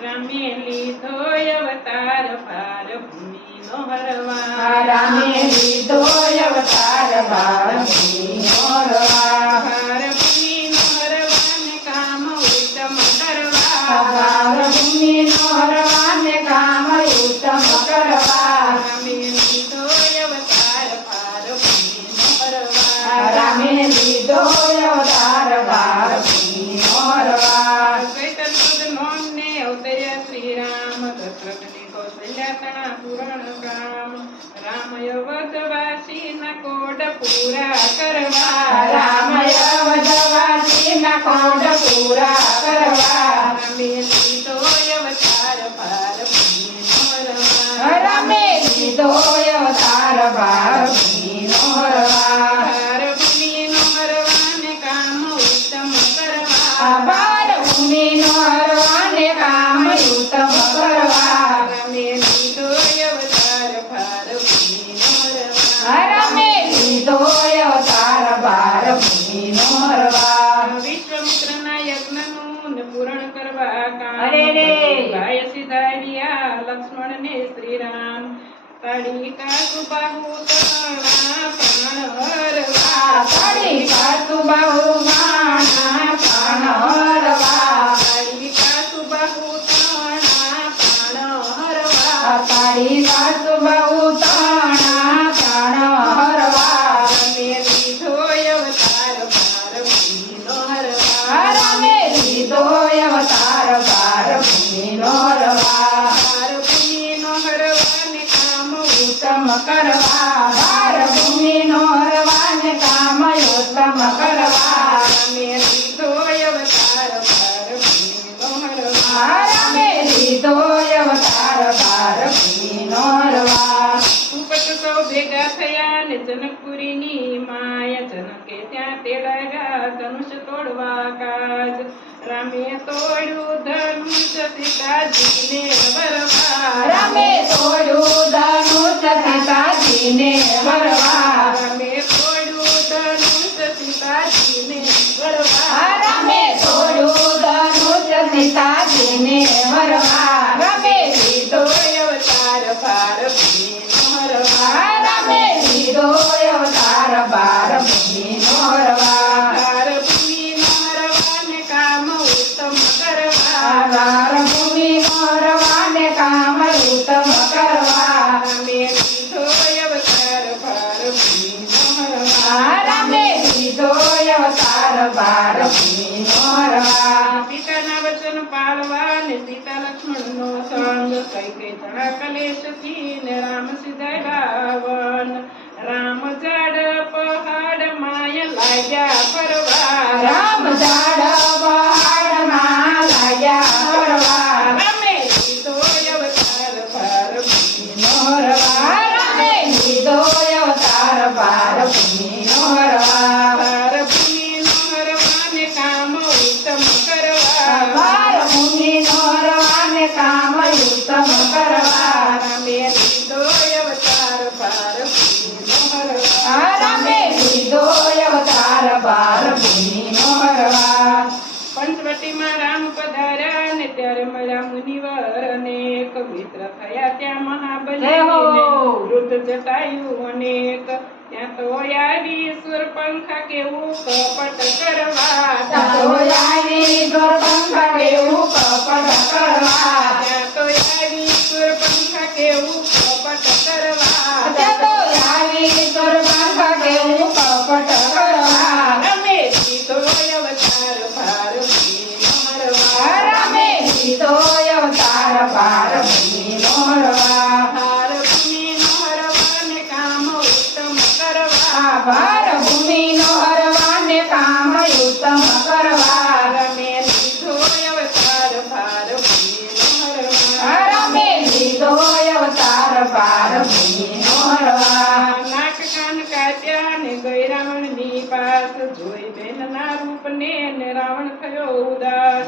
રામે લીધો અવતાર ભાર ભૂમિનો હરવા. રામે લીધો અવતાર ભાર ભૂમિનો હરવા. ભાર ભૂમિનો હરવા ને કામ ઉત્તમ કરવા. ભાર ભૂમિનો હરવા ને કામ ઉત્તમ કરવા. રામે લીધો અવતાર ભાર ભૂમિનો હરવા. રામે લીધો અવતાર ભાર ભૂમિનો હરવા. ચૈતન્ય નોમને અવતર્યા શ્રી રામ. દશરથની કૌશલ્યા તણા પૂરણ કામ. રામય વદવાસીના કોડ પૂરા કરવા. રામય વદવાસીના કોડ પૂરા કરવા. રામે લીધો અવતાર ભાર ભૂમિનો હરવા. રામે લીધો અવતાર ભાર ભૂમિનો હરવા. ભાર ભૂમિનો હરવા ને કામ ઉત્તમ કરવા. ભાર ભૂમિનો હરવા ને કામ ઉત્તમ કરવા. રામે લીધો અવતાર ભાર ભૂમિનો હરવા. રામે લીધો અવતાર ભાર ભૂમિનો હરવા. વિશ્વામિત્રના યજ્ઞનું ને પૂરણ કરવા કામ. અરે રે. ભાઈ સિધાર્યા લક્ષ્મણને શ્રીરામ. તાડિકા સુબાહુ તણા પ્રાણ હરવા. તાડિકા સુબાહુ માના પ્રાણ હરવા. તાડિકા સુબાહુ તણા પ્રાણ હરવા. તાડિકા સુબાહુ તાણા પ્રાણ હરવા. રામે લીધો અવતાર ભાર ભૂમિનો હરવા. રામે લીધો અવતાર ભાર ભૂમિનો હરવા. ભાર ભૂમિનો હરવા ને કામ ઉત્તમ કરવા. ભાર ભૂમિનો હરવા ને કામ ઉત્તમ કરવા. રામે લીધો અવતાર ભાર ભૂમિનો હરવા. રામે લીધો અવતાર ભાર ભૂમિનો હરવા. ઉપટ સૌ ભેગા થયા ને જનકપુરીની માયા. જનકે ત્યાં તેડાવ્યા ધનુષ તોડવા કાજ. રામે તોડ્યું ધનુષ સીતાજીને વરવા. રામે તોડ્યું ધનુષ સીતાજીને વરવા. રામે તોડ્યું ધનુષ સીતાજીને વરવા. રામે તોડ્યું ધનુષ સીતાજીને વરવા. રામે લીધો અવતાર ભાર ભૂમિનો હરવા. રામે લીધો અવતાર ભાર ભૂમિનો હરવા. ભાર ભૂમિનો હરવા ને કામ ઉત્તમ કરવા. ભાર ભૂમિનો હરવા ને કામ ઉત્તમ કરવા. રામે લીધો અવતાર ભાર ભૂમિનો હરવા. રામે લીધો અવતાર ભાર ભૂમિનો હરવા. પિતાના વચન પાળવા ને સીતા લક્ષ્મણનો સંગ. કઈ જણા કલેશથી ને રામ સિધાર્યા વન. રામ ઝાડ પહાડ માય લાગ્યા ફરવા. રામ ઝાડ પહાડમાં લાગ્યા ફરવા. રામે લીધો અવતાર ભાર ભૂમિનો હરવા. રામે લીધો અવતાર ભાર ભૂમિનો હરવા. ભાર ભૂમિનો હરવા ને કામ ઉત્તમ કરવા. ભાર ભૂમિનો હરવા ને કામ ઉત્તમ કરવા. રામે લીધો અવતાર ભાર ભૂમિનો હરવા. રામે લીધો અવતાર ભાર ભૂમિનો હરવા. પંચવટીમાં રામ પધાર્યા ને ત્યારે મળ્યા મુનિવર અનેક. મિત્ર થયા ત્યાં મહાબલી જય હો. વૃદ્ધ જટાયુ અનેક. ત્યાં તો આવી સુરપંખા કેવું કપટ કરવા. તાતો આવી સુરપંખા કેવું કપટ કરવા. ત્યાં તો આવી સુરપંખા કેવું કપટ કરવા. તાતો આવી સુરપંખા કેવું કપટ કરવા. રામે લીધો અવતાર ભાર ભૂમિનો હરવા. રામે લીધો અવતાર ભાર ભૂમિનો હરવા. ભાર ભૂમિનો હરવા ને કામ ઉત્તમ કરવા. ભાર ભૂમિનો હરવા ને કામ ઉત્તમ કરવા. રામે લીધો અવતાર ભાર ભૂમિનો હરવા. રામે લીધો અવતાર ભાર ભૂમિનો હરવા. નાક કાન કાપ્યા ને ગઈ રાવણની પાસ. જોઈ બહેનના રૂપને ને રાવણ થયો ઉદાસ.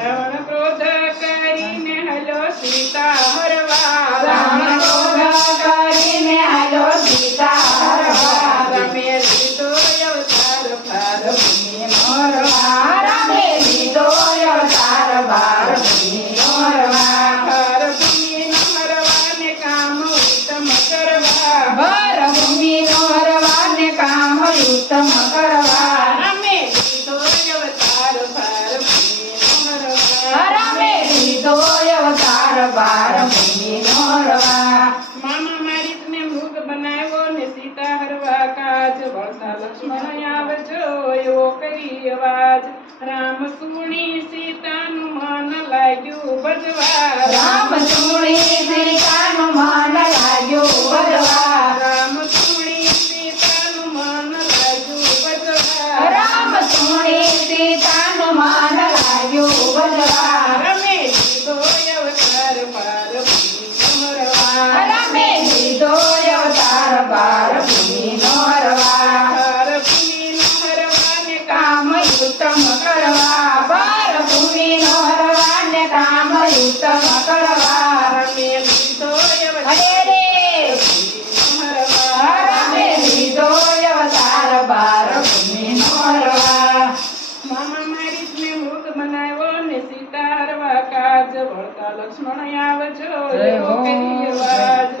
રાવણ ક્રોધ કરીને હલો સીતા હરવા. રાવણ ક્રોધ કરીને હાલો સીતા હરવા. રામે લીધો અવતાર ભાર ભૂમિનો હરવા. રામે લીધો અવતાર ભાર ભૂમિનો હરવા. બાર ભૂમિનો હરવા મામા મારીને મૃગ બનાવ્યો ને સીતા હરવા કાજ વળતા લક્ષ્મણ આવજો એવો કરી અવાજ રામ સુણી સીતાનું મન લાગ્યું ભજવા રામ સુણી સીતાનું મન લાગ્યું ભજવા રામ સુણી સીતાનું મન લાગ્યું ભજવા રામ સુણી સીતાનું મન લાગ્યું ભજવા રમે લીધો અવતાર પાર ભૂમિનો હરવા રમે લીધો અવતાર બાર ભૂમિનો હરવા પાર ભૂમિનો હરવા ને કામ ઉત્તમ કરવા બાર ભૂમિનો હરવા ને કામ ઉત્તમ કરવા રમે લીધો અરે રે રમે લીધો અવતાર બાર ભૂમિનો હરવા મામા મારીને મૃગ બનાવ્યો ને સીતા હરવા કાજ વળતા લક્ષ્મણ આવજો એવો કરી અવાજ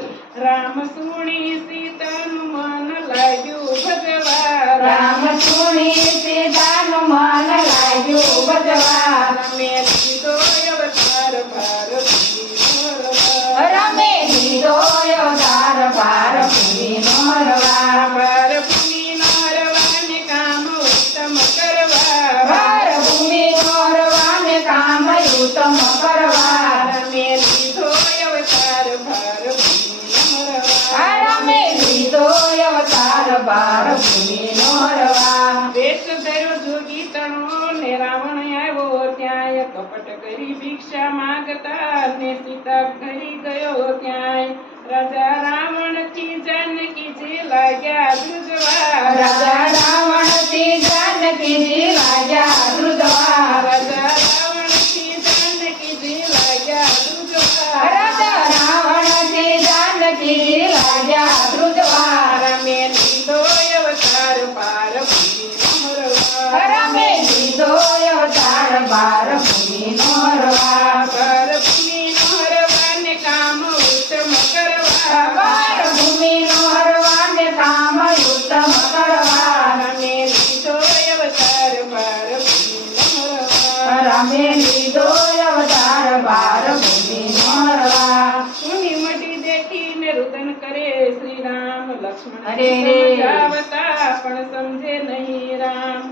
રામ સુણી સીતાનું મન લાગ્યું ભજવા રામ સુણી સીતાનું મન લાગ્યું ભજવા રમે લીધો અવતાર પાર ભૂમિનો હરવા રમે લીધો અવતાર બાર ભૂમિનો હરવા પાર ભૂમિનો હરવા ને કામ ઉત્તમ કરવા બાર ભૂમિનો હરવા ને કામ ઉત્તમ કરવા રમે લીધો અવતાર પાર ભૂમિનો હરવા રમે લીધો અવતાર બાર ભૂમિનો હરવા વેશ ધર્યો જોગી તણો ને રાવણ આવ્યો ત્યાંય કપટ કરી ભિક્ષા માંગતા ને સીતા ઘરી ગયો ત્યાંય રાજા રાવણ થી જાનકી જે લાગ્યા ધ્રુજવા રાજા રાવણ થી જાનકીજી લાગ્યા ધ્રુજવા રાજા રાવણ થી જાનકી જે લાગ્યા ધ્રુજવા રાજા રાવણ થી જાનકીજી લાગ્યા ધ્રુજવા રમે લીધો અવતાર પાર ભૂમિનો હરવા રમે લીધો અવતાર બાર ભૂમિનો હરવા પાર ભૂમિનો હરવા ને કામ ઉત્તમ કરવા બાર ભૂમિનો હરવા ને કામ ઉત્તમ કરવા રમે લીધો અવતાર પાર ભૂમિનો હરવા રમે લીધો અવતાર બાર ભૂમિનો હરવા સુની મટી દેખીને રુદન કરે શ્રી રામ લક્ષ્મણ અરે. સમજાવતા પણ સમજે નહીં રામ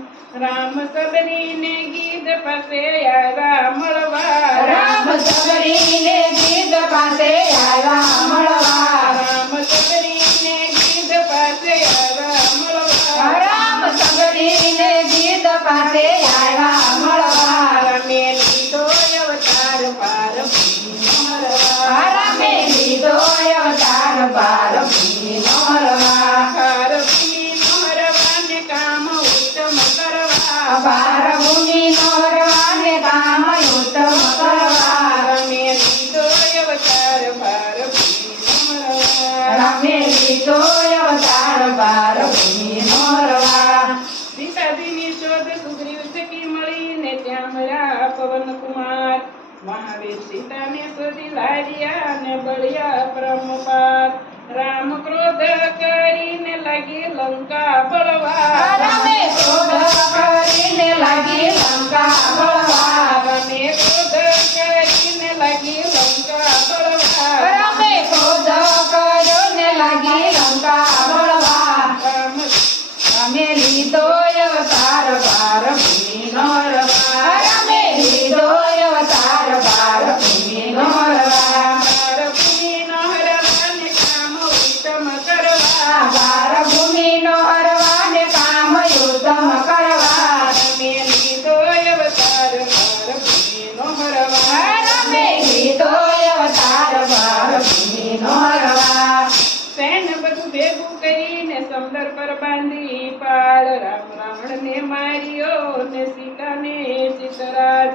રામ સબરીને ગીધ પાસે આવ્યા મળવા રામ સબરીને ગીધ પાસે આવ્યા મળવા રામ સબરીને ગીધ પાસે આવ્યા મળવા રામ સબરીને ગીધ પાસે આવ્યા મળવા રમે લીધો અવતાર પાર ભૂમિનો હરવા રમે લીધો અવતાર બાર ભૂમિનો હરવા પાર ભૂમિનો હરવા ને કામ ઉત્તમ કરવા બાર ભૂમિનો હરવા ને કામ ઉત્તમ કરવા રમે લીધો અવતાર પાર ભૂમિનો હરવા રમે લીધો અવતાર બાર ભૂમિનો હરવા સીતાજીની શોધ સુગ્રીવ થકી મળીને ત્યાં મળ્યા પવન કુમાર મહાવીર સીતાને શોધી લાવ્યા ને બળ્યા પરમપાર રામ ક્રોધ કરીને લાગી લંકા બળવા રમે ક્રોધ કરીને લાગી લંકા બળવા રમે ક્રોધ કરીને લાગી લંકા બળવા રમે ક્રોધ કર્યો ને લાગી લંકા બળવા રામ રમે લીધો અવતાર બાર ભૂમિનો હરવા રમે લીધો અવતાર બાર ભૂમિનો હરવા પાર ભૂમિનો હરવા ને કામ ઉત્તમ કરવા બાર ભૂમિનો હરવા ને કામ ઉત્તમ કરવા રમે લીધો અવતાર પાર ભૂમિનો હરવા રમે લીધો અવતાર બાર ભૂમિનો હરવા સૈન બધું ભેગું કરીને સમદર પર બાંધી પાળ રામ રાવણને માર્યો ને સીતાને ચિતરાજ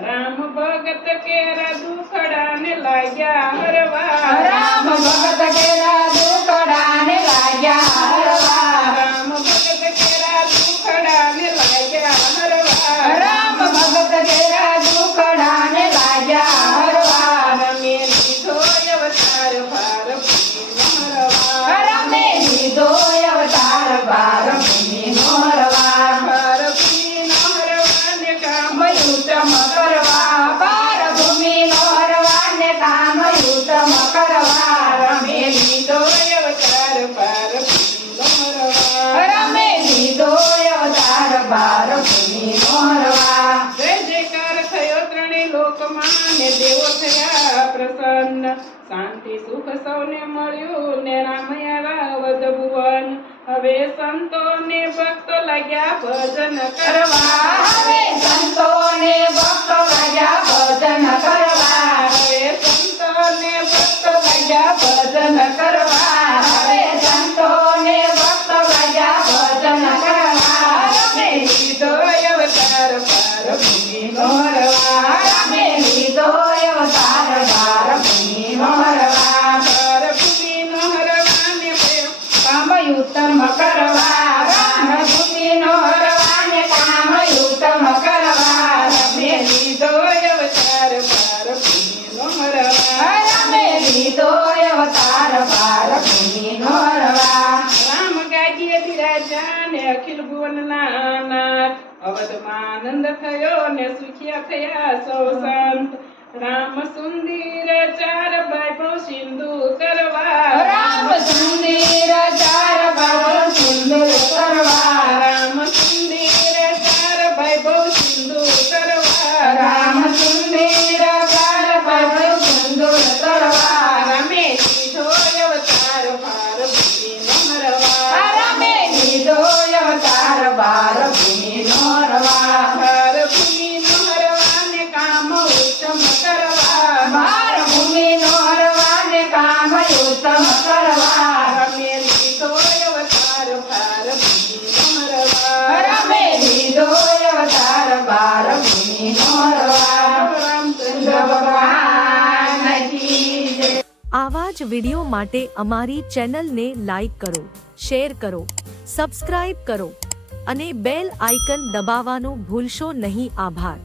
રામ ભગત કેરા દુખડાને લાગ્યા હરવા રામ ભગત કેરા દુખડાને લાગ્યા હરવા રામ ભગત કેરા દુખડાને લાગ્યા હરવા રામ ભગત કેરા દુખડાને લાગ્યા હરવા રમે લીધો અવતાર ભાર ભૂમિનો હરવા રમે લીધો અવતાર બાર ભૂમિનો હરવા ભાર ભૂમિનો હરવા ને કામ ઉત્તમ કરવા બાર ભૂમિનો હરવા ને કામ શાંતિ સુખ સૌને મળ્યું ને રામ આવ્યા વધ ભુવન હવે સંતો ને ભક્તો લાગ્યા ભજન કરવા હવે સંતોને ભક્તો લાગ્યા ભજન કરવા હવે સંતો ને ભક્તો લાગ્યા ભજન કરવા હવે સંતોને ભક્તો લાગ્યા ભજન કરવા રામે લીધો અવતાર પાર ભૂમિનો હરવા રામે લીધો અવતાર ભાર ભૂમિનો હરવા પાર ભૂમિનો હરવા ને કામ ઉત્તમ કરવા રામ ભૂમિનો હરવા ને કામ ઉત્તમ કરવા રામે લીધો અવતાર પાર ભૂમિનો હરવા રામે લીધો અવતાર ભાર ભૂમિનો હરવા રામ ગાદીએ બિરાજ્યા ને અખિલ ભુવનના નાથ અવધમાં આનંદ થયો ને સુખિયા થયા સૌ સંત રામ સુંદર ચાર ભાઈ સિંધુ કરવા રામ સુંદર ચાર બાબુ સિંદૂર કરવા રામ સુંદર ચાર ભાઈ સિંધુ કરવા રામ સુંદર ચાર બાબુ સિંદૂર કરવા રામે લીધો અવતાર ભાર ભૂમિનો હરવા રામે લીધો અવતાર ભાર ભૂમિનો હરવા ભાર ભૂમિનો હરવા ને કામ ઉત્તમ કરવા ભાર ભૂમિનો હરવા ને કામ ઉત્તમ કરવા રામે લીધો અવતાર ભાર ભૂમિનો હરવા રામે લીધો અવતાર ભાર ભૂમિનો હરવા રામચંદ્ર ભગવાન કી જય. આવા જ વિડિયો માટે અમારી ચેનલને લાઈક કરો, શેર કરો, સબસ્ક્રાઇબ કરો અને બેલ આઇકન દબાવવાનું ભૂલશો નહીં. આભાર.